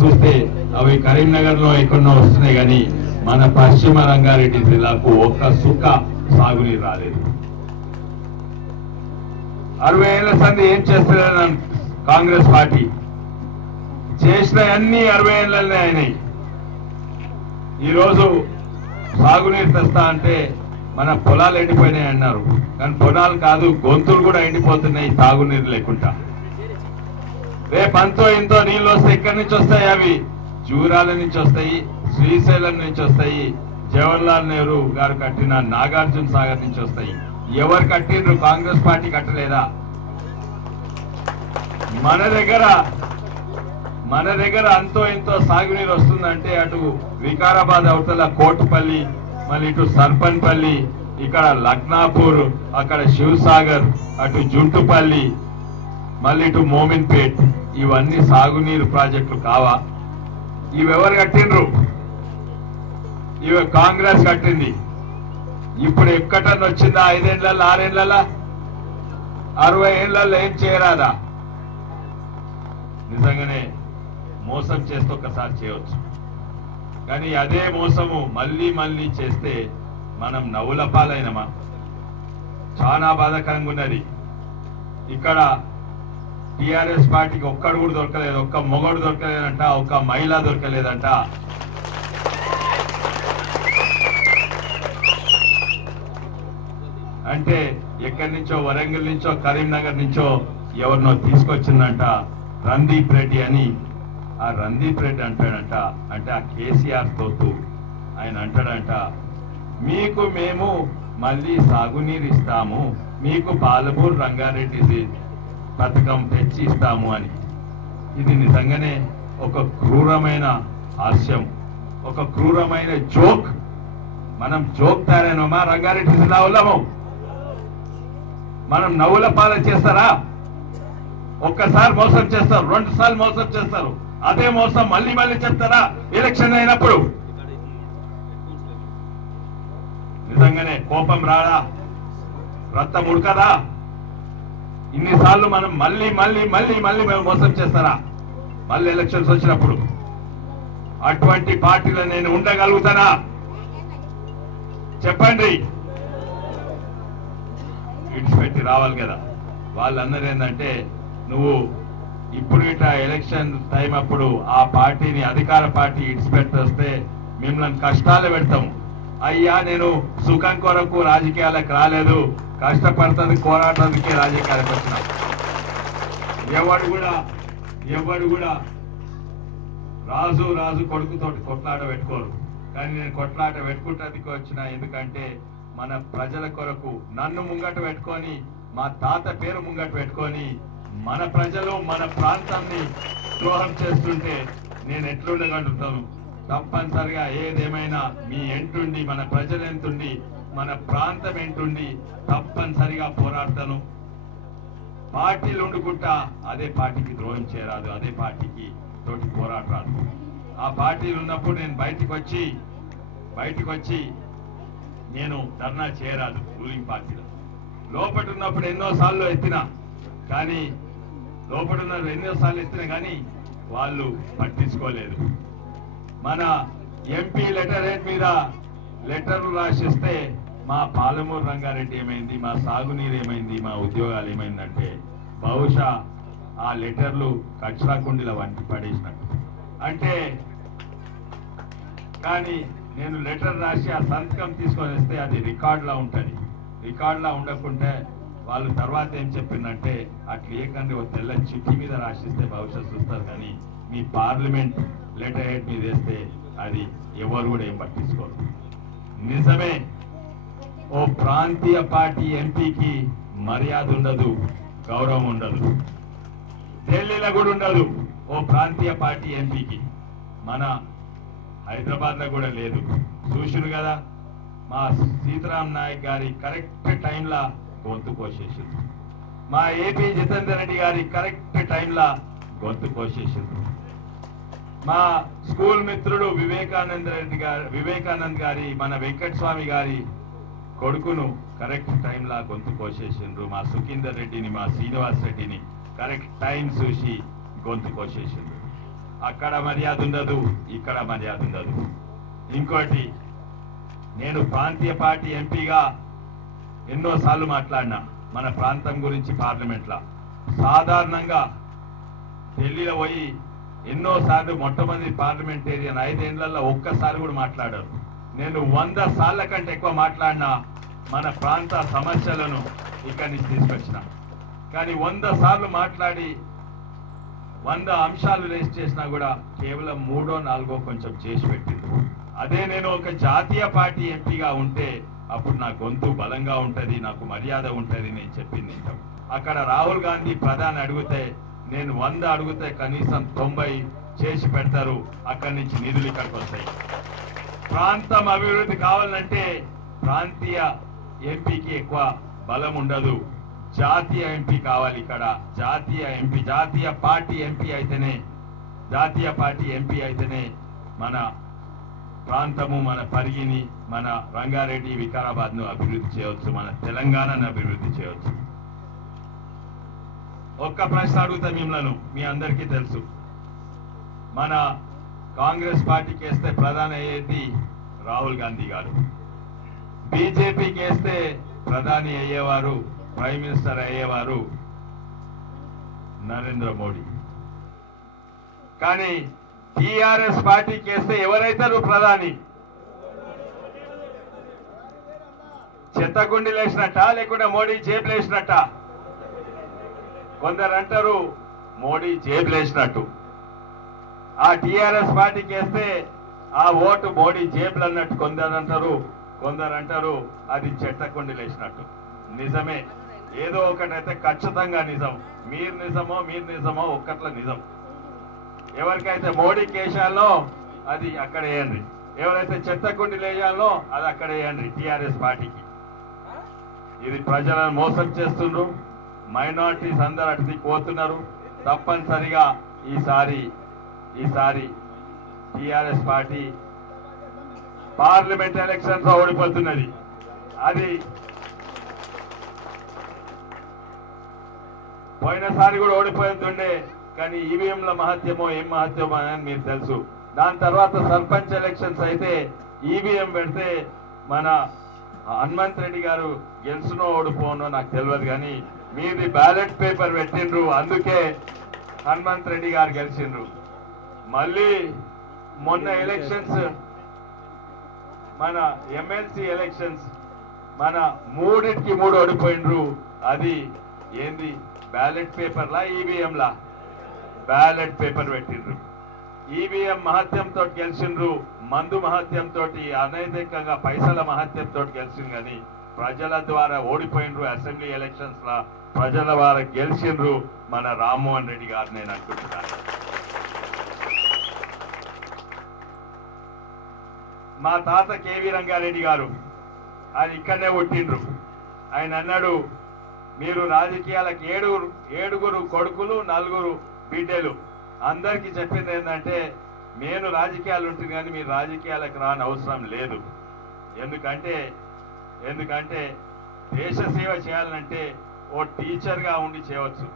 చూస్తే అవి కరీంనగర్ లో ఎక్కడో వస్తున్నాయి కానీ మన పశ్చిమ రంగారెడ్డి జిల్లాకు ఒక్క సుక్క సాగునీరు రాలేదు. 60 ఏళ్ల సంది ఏం చేస్తున్నారని కాంగ్రెస్ పార్టీ చేసిన అన్ని 60 ఏళ్లనే అయినాయి. ఈరోజు సాగునీరు తెస్తా అంటే మన పొలాలు ఎండిపోయినాయి అన్నారు, కానీ పొలాలు కాదు గొంతులు కూడా ఎండిపోతున్నాయి తాగునీరు లేకుండా. రేపు అంతో ఇంతో నీళ్ళు వస్తే ఎక్కడి నుంచి వస్తాయి? అవి జూరాల నుంచి వస్తాయి, శ్రీశైలం నుంచి వస్తాయి, జవహర్లాల్ నెహ్రూ గారు కట్టిన నాగార్జున సాగర్ నుంచి వస్తాయి. ఎవరు కట్టిండ్రు? కాంగ్రెస్ పార్టీ కట్టలేదా? మన దగ్గర అంతో ఇంతో సాగునీరు వస్తుందంటే అటు వికారాబాద్ అవతల కోటిపల్లి, మళ్ళీ ఇటు సర్పన్పల్లి, ఇక్కడ లక్నాపూర్, అక్కడ శివసాగర్, అటు జుంటుపల్లి, మళ్ళీ ఇటు మోమిన్పేట్, ఇవన్నీ సాగునీరు ప్రాజెక్టులు కావా? ఇవెవరు కట్టిండ్రు? ఇవి కాంగ్రెస్ కట్టింది. ఇప్పుడు ఎక్కటన్నా వచ్చిందా? 5 ఏళ్లలో 6 ఏళ్లలో 60 ఏళ్లలో ఏం చేయరాదా? నిజంగానే మోసం చేస్తే ఒక్కసారి చేయవచ్చు, కానీ అదే మోసము మళ్ళీ మళ్ళీ చేస్తే మనం నవ్వుల పాలైనమా? చాలా బాధాకరంగా ఉన్నది. ఇక్కడ టిఆర్ఎస్ పార్టీకి ఒక్కడు కూడా దొరకలేదు, ఒక్క మొగడు దొరకలేదంట, ఒక్క మహిళ దొరకలేదంట. అంటే ఎక్కడి నుంచో వరంగల్ నుంచో కరీంనగర్ నుంచో ఎవరినో తీసుకొచ్చిందంట రందీప్ రెడ్డి అని. ఆ రందీప్ రెడ్డి అంటాడంట, అంటే ఆ కేసీఆర్ తోతు ఆయన అంటాడంట, మీకు మేము మళ్ళీ సాగునీరు ఇస్తాము, మీకు పాలమూరు రంగారెడ్డి పథకం తెచ్చి ఇస్తాము అని. ఇది నిజంగానే ఒక క్రూరమైన హాస్యం, ఒక క్రూరమైన జోక్. మనం జోక్ తయారైనమా? రంగారెడ్డి జిల్లా వాళ్ళము మనం నవ్వుల పాలన చేస్తారా? ఒక్కసారి మోసం చేస్తారు, 2 సార్లు మోసం చేస్తారు, అదే మోసం మళ్ళీ మళ్ళీ చెప్తారా ఎలక్షన్ అయినప్పుడు? నిజంగానే కోపం రాదా? రక్తం ఉడకదా? ఇన్నిసార్లు మనం మళ్ళీ మళ్ళీ మళ్ళీ మళ్ళీ మేము మోసం చేస్తారా మళ్ళీ ఎలక్షన్స్ వచ్చినప్పుడు? అటువంటి పార్టీలో నేను ఉండగలుగుతానా? చెప్పండి. ఇడిచిపెట్టి రావాలి కదా. వాళ్ళందరూ ఏంటంటే, నువ్వు ఇప్పుడు ఇట ఎలక్షన్ టైం అప్పుడు ఆ పార్టీని అధికార పార్టీ ఇడిచిపెట్టి వస్తే మిమ్మల్ని కష్టాలు పెడతాము. అయ్యా నేను సుఖం కొరకు రాజకీయాలకు రాలేదు, కష్టపడుతుంది పోరాటానికి రాజకీయాలకు వచ్చిన. ఎవడు కూడా రాజు కొడుకుతోటి కొట్లాట పెట్టుకోరు, కానీ నేను కొట్లాట పెట్టుకుంటానికి వచ్చిన. ఎందుకంటే మన ప్రజల కొరకు నన్ను ముంగట పెట్టుకొని, మా తాత పేరు ముంగట పెట్టుకొని, మన ప్రజలు మన ప్రాంతాన్ని ద్రోహం చేస్తుంటే నేను ఎట్లుండగలుగుతాను? తప్పనిసరిగా ఏదేమైనా మీ ఎంటుండి, మన ప్రజలు ఎంతుండి, మన ప్రాంతం ఎంటుండి తప్పనిసరిగా పోరాడతాను. పార్టీలు ఉండుకుంటా అదే పార్టీకి ద్రోహం చేయరాదు, అదే పార్టీకి తోటి పోరాడరాదు. ఆ పార్టీలు ఉన్నప్పుడు నేను బయటికి వచ్చి నేను ధర్నా చేయరాదు. రూలింగ్ పార్టీలో లోపల ఉన్నప్పుడు ఎన్నోసార్లు ఎత్తినా కానీ వాళ్ళు పట్టించుకోలేదు. మన ఎంపీ లెటర్ హెడ్ మీద లెటర్లు రాసిస్తే మా పాలమూరు రంగారెడ్డి ఏమైంది, మా సాగునీరు ఏమైంది, మా ఉద్యోగాలు ఏమైందంటే బహుశా ఆ లెటర్లు కచ్చరాకుండిల వంటి పడేసినట్టు. అంటే కానీ నేను లెటర్ రాసి ఆ సంతకం తీసుకొని వస్తే అది రికార్డులా ఉంటుంది. రికార్డులా ఉండకుంటే వాళ్ళు తర్వాత ఏం చెప్పిందంటే, అట్లా ఏకండి ఒక తెల్ల చిట్టి మీద రాసిస్తే భవిష్యత్తు చూస్తారు, కానీ మీ పార్లమెంట్ లెటర్ హెడ్ మీద వేస్తే అది ఎవరు కూడా ఏం పట్టించుకోరు. నిజమే, ఓ ప్రాంతీయ పార్టీ ఎంపీకి మర్యాద ఉండదు, గౌరవం ఉండదు, ఢిల్లీలో కూడా ఉండదు. ఓ ప్రాంతీయ పార్టీ ఎంపీకి మన హైదరాబాద్ లో కూడా లేదు. చూసిరు కదా, మా సీతారాం నాయక్ గారి కరెక్ట్ టైంలా గొంతు కోసేసింది, మా ఏపీ జితేందర్ రెడ్డి గారి కరెక్ట్ టైంలా గొంతు కోసేసింది, మా స్కూల్ మిత్రుడు వివేకానంద్ గారి మన వెంకటస్వామి గారి కొడుకును కరెక్ట్ టైంలా గొంతు కోసేసిండ్రు, మా సుఖీందర్ రెడ్డిని, మా శ్రీనివాస్ రెడ్డిని కరెక్ట్ టైం చూసి గొంతు కోసేసిండ్రు. అక్కడ మర్యాద ఉండదు, ఇక్కడ మర్యాద ఉండదు. ఇంకోటి, నేను ప్రాంతీయ పార్టీ ఎంపీగా ఎన్నోసార్లు మాట్లాడినా మన ప్రాంతం గురించి పార్లమెంట్లో. సాధారణంగా ఢిల్లీలో పోయి ఎన్నోసార్లు మొట్టమొదటి పార్లమెంటేరియన్ 5 ఏళ్లలో ఒక్కసారి కూడా మాట్లాడారు. నేను 100 సార్ల కంటే ఎక్కువ మాట్లాడినా మన ప్రాంత సమస్యలను ఇక్కడి నుంచి తీసుకొచ్చిన. కానీ 100 సార్లు మాట్లాడి 100 అంశాలు రేస్ చేసినా కూడా కేవలం 3ఓ 4ఓ కొంచెం చేసి పెట్టింది. అదే నేను ఒక జాతీయ పార్టీ ఎంపీగా ఉంటే అప్పుడు నా గొంతు బలంగా ఉంటది, నాకు మర్యాద ఉంటది. నేను చెప్పింది అక్కడ రాహుల్ గాంధీ ప్రధాని అడిగితే నేను 100 అడిగితే కనీసం 90 చేసి పెడతారు. అక్కడి నుంచి నిధులు ఇక్కడికి వస్తాయి. ప్రాంతం అభివృద్ధి కావాలంటే ప్రాంతీయ ఎంపీకి ఎక్కువ బలం ఉండదు, జాతీయ ఎంపీ కావాలి. ఇక్కడ జాతీయ ఎంపీ, జాతీయ పార్టీ ఎంపీ అయితేనే మన ప్రాంతము, మన పరిగిని, మన రంగారెడ్డి, వికారాబాద్ ను అభివృద్ధి చేయవచ్చు, మన తెలంగాణను అభివృద్ధి చేయవచ్చు. ఒక్క ప్రశ్న అడుగుతా మిమ్మల్ని, మీ అందరికీ తెలుసు, మన కాంగ్రెస్ పార్టీకి వేస్తే ప్రధాని అయ్యేది రాహుల్ గాంధీ గారు, బీజేపీకి వేస్తే ప్రధాని అయ్యేవారు, ప్రైమ్ మినిస్టర్ అయ్యేవారు నరేంద్ర మోడీ. కానీ టీఆర్ఎస్ పార్టీకి వేస్తే ఎవరైతారు ప్రధాని? చెత్తకుండి లేచినట్ట లేకుంటే మోడీ జేబులు వేసినట్ట? కొందరు అంటారు మోడీ జేబులు వేసినట్టు. ఆ టీఆర్ఎస్ పార్టీకి వేస్తే ఆ ఓటు మోడీ జేబులు అన్నట్టు కొందరు అంటారు అది చెత్తకుండి లేచినట్టు. నిజమే, ఏదో ఒకటైతే ఖచ్చితంగా నిజం. మీరు నిజమో ఒక్కట్ల నిజం. ఎవరికైతే మోడీ కేశాల్లో అది అక్కడ వేయండి, ఎవరైతే చెత్తకుండి లేయాలో అది అక్కడ వేయండి టీఆర్ఎస్ పార్టీకి. ఇది ప్రజలను మోసం చేస్తుండ్రు, మైనారిటీస్ అందరూ అటు పోతున్నారు. తప్పనిసరిగా ఈసారి టీఆర్ఎస్ పార్టీ పార్లమెంట్ ఎలక్షన్స్ లో ఓడిపోతున్నది. అది పోయినసారి కూడా ఓడిపోతుండే, కానీ ఈవీఎంల మహత్యమో ఏం మహత్యమో అని మీరు తెలుసు. దాని తర్వాత సర్పంచ్ ఎలక్షన్స్ అయితే ఈవీఎం పెడితే మన హనుమంత్ రెడ్డి గారు గెలుసునో ఓడిపోనో నాకు తెలియదు, కానీ మీది బ్యాలెట్ పేపర్ పెట్టిండ్రు, అందుకే హనుమంత్ రెడ్డి గారు గెలిచిండ్రు. మళ్ళీ మొన్న ఎలక్షన్స్, మన ఎమ్మెల్సీ ఎలక్షన్స్ మన 3టికి 3 ఓడిపోయిండ్రు. అది ఏంది బ్యాలెట్ పేపర్లా ఈవీఎంలా? బ్యాలెట్ పేపర్ పెట్టిండ్రు. ఈవీఎం మహత్యంతో గెలిచిండ్రు, మందు మహత్యంతో, అనైతికంగా పైసల మహత్యంతో గెలిచిండ్రు. కానీ ప్రజల ద్వారా ఓడిపోయిండ్రు. అసెంబ్లీ ఎలక్షన్స్ లా ప్రజల ద్వారా గెలిచిండ్రు మన రామ్మోహన్ రెడ్డి గారు. నేను అనుకుంటున్నాను మా తాత కేవీ రంగారెడ్డి గారు, ఆయన ఇక్కడనే పుట్టిండ్రు. ఆయన అన్నాడు, మీరు రాజకీయాలకు 7 కొడుకులు 4 బిడ్డలు. అందరికీ చెప్పింది ఏంటంటే, నేను రాజకీయాలు ఉంటుంది కానీ మీరు రాజకీయాలకు రాని అవసరం లేదు. ఎందుకంటే దేశ సేవ చేయాలంటే ఓ టీచర్గా ఉండి చేయవచ్చు,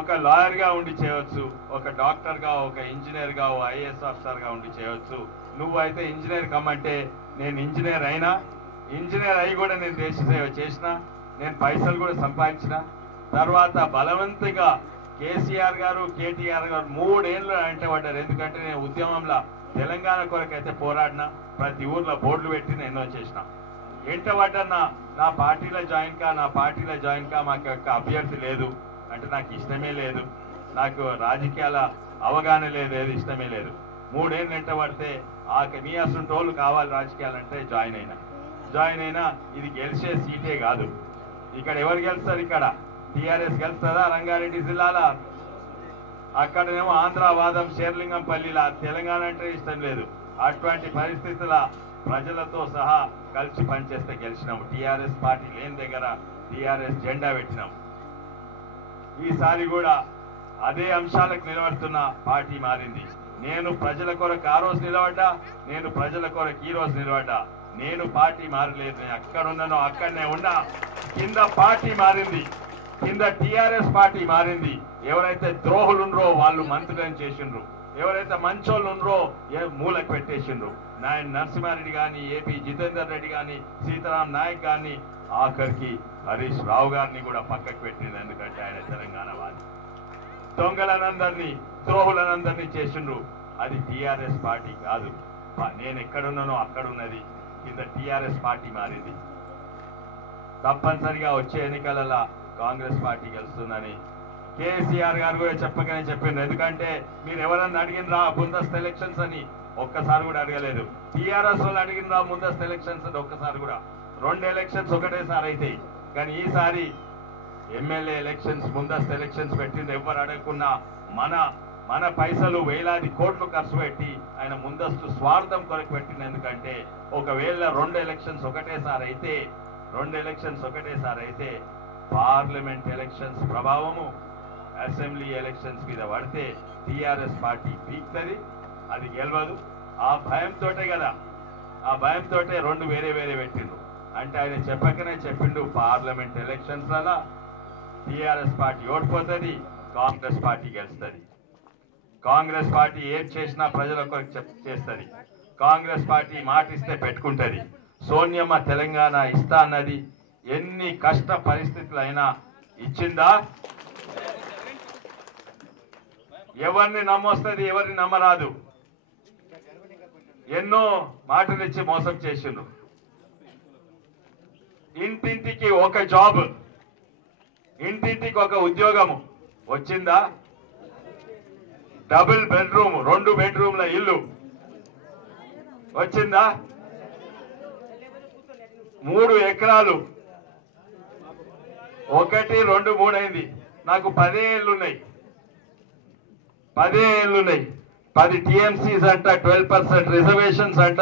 ఒక లాయర్గా ఉండి చేయవచ్చు, ఒక డాక్టర్గా, ఒక ఇంజనీర్గా, ఓ ఐఏఎస్ ఆఫీసర్గా ఉండి చేయవచ్చు. నువ్వైతే ఇంజనీర్ కమ్మంటే నేను ఇంజనీర్ అయినా, ఇంజనీర్ అయి కూడా నేను దేశ సేవ చేసిన, నేను పైసలు కూడా సంపాదించిన. తర్వాత బలవంతంగా కేసీఆర్ గారు, కేటీఆర్ గారు 3 ఏళ్ళు వెంటబడ్డారు. ఎందుకంటే నేను ఉద్యమంలో తెలంగాణ కొరకైతే పోరాడినా, ప్రతి ఊర్లో బోర్డులు పెట్టి ఎన్నో చేసిన. వెంటబడ్డన్నా నా పార్టీలో జాయిన్ కా మాకు యొక్క అభ్యర్థి లేదు అంటే నాకు ఇష్టమే లేదు, నాకు రాజకీయాల అవగాహన లేదు, ఏది ఇష్టమే లేదు. 3 ఏళ్ళు వెంటబడితే మీ అసలు వాళ్ళు కావాలి రాజకీయాలంటే జాయిన్ అయినా ఇది గెలిచే సీటే కాదు. ఇక్కడ ఎవరు గెలుస్తారు? ఇక్కడ టీఆర్ఎస్ గెలుస్తుందా రంగారెడ్డి జిల్లాలో? అక్కడనేమో ఆంధ్రవాదం షేర్లింగంపల్లిలా తెలంగాణ అంటే ఇష్టం లేదు. అటువంటి పరిస్థితుల ప్రజలతో సహా కలిసి పనిచేస్తే గెలిచినాము. టీఆర్ఎస్ పార్టీ లేని దగ్గర టీఆర్ఎస్ జెండా పెట్టినాం. ఈసారి కూడా అదే అంశాలకు నిలబడుతున్న పార్టీ మారింది. నేను ప్రజల కొరకు ఆ రోజు నిలబడ్డా, నేను ప్రజల కొరకు ఈ రోజు నిలబడ్డా. నేను పార్టీ మారలేదు, నేను అక్కడున్నానో అక్కడనే ఉన్నా. కింద పార్టీ మారింది. కింద టిఆర్ఎస్ పార్టీ మారింది. ఎవరైతే ద్రోహులుండ్రో వాళ్ళు మంత్రులను చేసిండ్రు, ఎవరైతే మంచోళ్ళు ఉండ్రో మూలకు పెట్టేసిండ్రు. నాయన నరసింహారెడ్డి గాని, ఏపీ జితేందర్ రెడ్డి గాని, సీతారాం నాయక్ గాని, ఆఖరికి హరీష్ రావు గారిని కూడా పక్కకు పెట్టింది. ఎందుకంటే ఆయన తెలంగాణ వాది. దొంగలనందరినీ ద్రోహులనందరినీ చేసిండ్రు. అది టిఆర్ఎస్ పార్టీ కాదు. నేను ఎక్కడున్నానో అక్కడున్నది. కింద టిఆర్ఎస్ పార్టీ మారింది. తప్పనిసరిగా వచ్చే ఎన్నికలలో కాంగ్రెస్ పార్టీ గెలుస్తుందని కేసీఆర్ గారు కూడా చెప్పకనే చెప్పిండ్రు. ఎందుకంటే మీరు ఎవరన్నా అడిగినరా ముందస్తు ఎలక్షన్స్ అని ఒక్కసారి కూడా అడగలేదు. టీఆర్ఎస్ వాళ్ళు అడిగినరా ముందస్తు ఎలక్షన్స్ అని ఒక్కసారి కూడా. 2 ఎలక్షన్స్ ఒకటేసారి అవుతాయి. కానీ ఈసారి ఎమ్మెల్యే ఎలక్షన్స్ ముందస్తు ఎలక్షన్స్ పెట్టింది. ఎవరు అడగకున్నా మన పైసలు వేలాది కోట్లు ఖర్చు పెట్టి ఆయన ముందస్తు స్వార్థం కొరకు పెట్టింది. ఎందుకంటే ఒకవేళ 2 ఎలక్షన్స్ ఒకటేసారి అయితే పార్లమెంట్ ఎలక్షన్స్ ప్రభావము అసెంబ్లీ ఎలక్షన్స్ మీద పడితే టిఆర్ఎస్ పార్టీ పీక్తది, అది గెలవదు. ఆ భయంతోటే కదా, ఆ భయంతోటే 2 వేరే పెట్టిండు. అంటే ఆయన చెప్పకనే చెప్పిండు పార్లమెంట్ ఎలక్షన్స్ లలో టిఆర్ఎస్ పార్టీ ఓడిపోతుంది, కాంగ్రెస్ పార్టీ గెలుస్తుంది. కాంగ్రెస్ పార్టీ ఏం చేసినా ప్రజల కొరకు చేస్తుంది. కాంగ్రెస్ పార్టీ మాటిస్తే పెట్టుకుంటది. సోనియమ్మ తెలంగాణ ఇస్తా అన్నది ఎన్ని కష్ట పరిస్థితులైనా ఇచ్చిందా? ఎవరిని నమ్మొస్తుంది, ఎవరిని నమ్మరాదు. ఎన్నో మాటలు ఇచ్చి మోసం చేసిండ్రు. ఇంటింటికి ఒక జాబ్, ఇంటింటికి ఒక ఉద్యోగము వచ్చిందా? డబుల్ బెడ్రూమ్, 2 బెడ్రూమ్ల ఇల్లు వచ్చిందా? 3 ఎకరాలు, 1, 2, 3 అయింది. నాకు 10 ఏళ్ళున్నాయి. 10 టీఎంసీస్ అంట, 12% రిజర్వేషన్స్ అంట.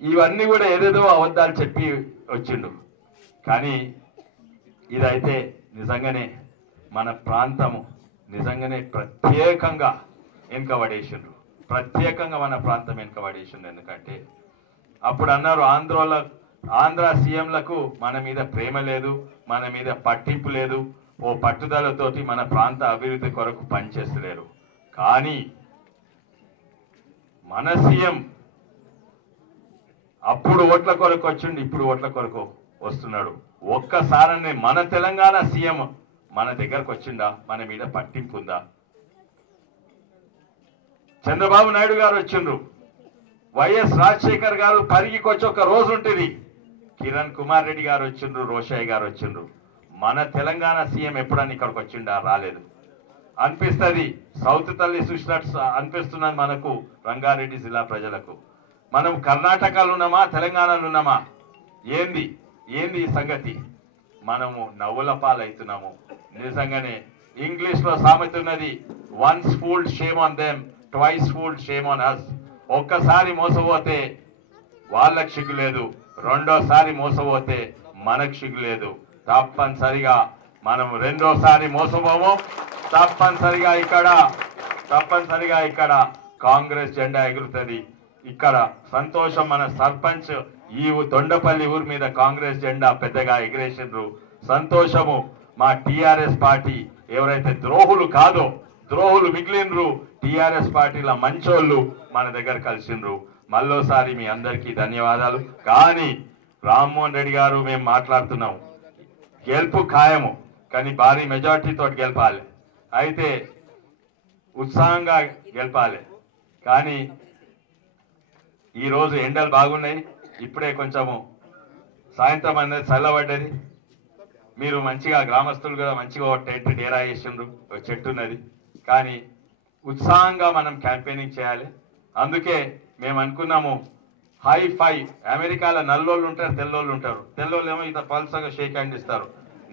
ఇవన్నీ కూడా ఏదేదో అబద్ధాలు చెప్పి వచ్చిండు. కానీ ఇదైతే నిజంగానే మన ప్రాంతము నిజంగానే ప్రత్యేకంగా వెనుకబడేసిండ్రు. ప్రత్యేకంగా మన ప్రాంతం వెనుకబడేసిండు. ఎందుకంటే అప్పుడు అన్నారు ఆంధ్ర సీఎంలకు మన మీద ప్రేమ లేదు, మన మీద పట్టింపు లేదు, ఓ పట్టుదలతోటి మన ప్రాంత అభివృద్ధి కొరకు పనిచేస్తలేరు. కానీ మన సీఎం అప్పుడు ఓట్ల కొరకు వచ్చిండు, ఇప్పుడు ఓట్ల కొరకు వస్తున్నాడు. ఒక్కసారనే మన తెలంగాణ సీఎం మన దగ్గరకు వచ్చిందా? మన మీద పట్టింపు ఉందా? చంద్రబాబు నాయుడు గారు వచ్చిండ్రు, వైఎస్ రాజశేఖర్ గారు పరిగికొచ్చి ఒక రోజు ఉంటుంది, కిరణ్ కుమార్ రెడ్డి గారు వచ్చిండ్రు, రోషయ్య గారు వచ్చిండ్రు. మన తెలంగాణ సీఎం ఎప్పుడన్నా ఇక్కడికి వచ్చిండా? రాలేదు. అనిపిస్తుంది సౌత్ తల్లి చూసినట్టు అనిపిస్తున్నది మనకు రంగారెడ్డి జిల్లా ప్రజలకు. మనం కర్ణాటకలో ఉన్నామా, తెలంగాణలో ఉన్నామా? ఏంది ఈ సంగతి? మనము నవ్వుల పాలవుతున్నాము. నిజంగానే ఇంగ్లీష్ లో సామెత ఉన్నది, once fooled shame on them, twice fooled shame on us. ఒక్కసారి మోసపోతే వాళ్ళకి సిగ్గు లేదు, రెండోసారి మోసపోతే మనకు సిగ్గు లేదు. తప్పనిసరిగా మనం రెండోసారి మోసపోము. తప్పనిసరిగా ఇక్కడ కాంగ్రెస్ జెండా ఎగురుతుంది. ఇక్కడ సంతోషం. మన సర్పంచ్ ఈ దొండపల్లి ఊరి మీద కాంగ్రెస్ జెండా పెద్దగా ఎగిరేసిండ్రు. సంతోషము. మా టిఆర్ఎస్ పార్టీ ఎవరైతే ద్రోహులు మిగిలినరు, టిఆర్ఎస్ పార్టీల మంచోళ్ళు మన దగ్గర కలిసిండ్రు. మళ్ళోసారి మీ అందరికీ ధన్యవాదాలు. కానీ రామ్మోహన్ రెడ్డి గారు మేము మాట్లాడుతున్నాం, గెలుపు ఖాయము, కానీ భారీ మెజార్టీతో గెలపాలి. అయితే ఉత్సాహంగా గెలపాలి. కానీ ఈరోజు ఎండలు బాగున్నాయి. ఇప్పుడే కొంచెము సాయంత్రం అనేది చల్లబడ్డది. మీరు మంచిగా గ్రామస్తులు కూడా మంచిగా టెంట్ డేరా చేసిండ్రు, చెట్టు ఉన్నది. కానీ ఉత్సాహంగా మనం క్యాంపెయినింగ్ చేయాలి. అందుకే మేము అనుకున్నాము హై-ఫై. అమెరికాలో నల్లోళ్ళు ఉంటారు, తెల్లోళ్ళు ఉంటారు. తెల్లోళ్ళు ఏమో ఇట్లా పల్సగా షేక్ హ్యాండ్ ఇస్తారు,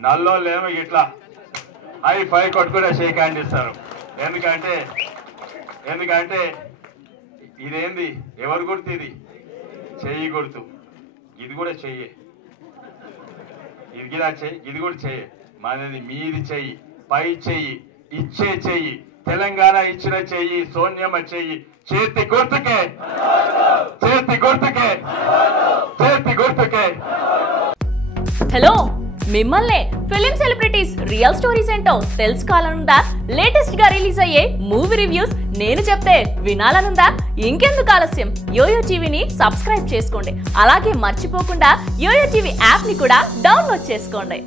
నల్లోళ్ళు ఏమో ఇట్లా హై-ఫై కొట్టుకునే షేక్ హ్యాండ్ ఇస్తారు. ఎందుకంటే ఇదేంది, ఎవరు గుర్తు? ఇది చెయ్యి గుర్తు. ఇది కూడా చెయ్యి, ఇది కూడా చెయ్యి. మనది మీది చెయ్యి, పై చెయ్యి, ఇచ్చే చెయ్యి, తెలంగాణ ఇచ్చిన చెయ్యి, సోనియమ్మ చెయ్యి. చేతి గుర్తుకే. హలో, మిమ్మల్నే ఫిలిం సెలబ్రిటీస్ రియల్ స్టోరీస్ ఏంటో తెలుసుకోవాలనుందా? లేటెస్ట్ గా రిలీజ్ అయ్యే మూవీ రివ్యూస్ నేను చెప్తే వినాలనుందా? ఇంకెందుకు ఆలస్యం, యోయో టీవీని సబ్స్క్రైబ్ చేసుకోండి. అలాగే మర్చిపోకుండా యోయో టీవీ యాప్ ని కూడా డౌన్లోడ్ చేసుకోండి.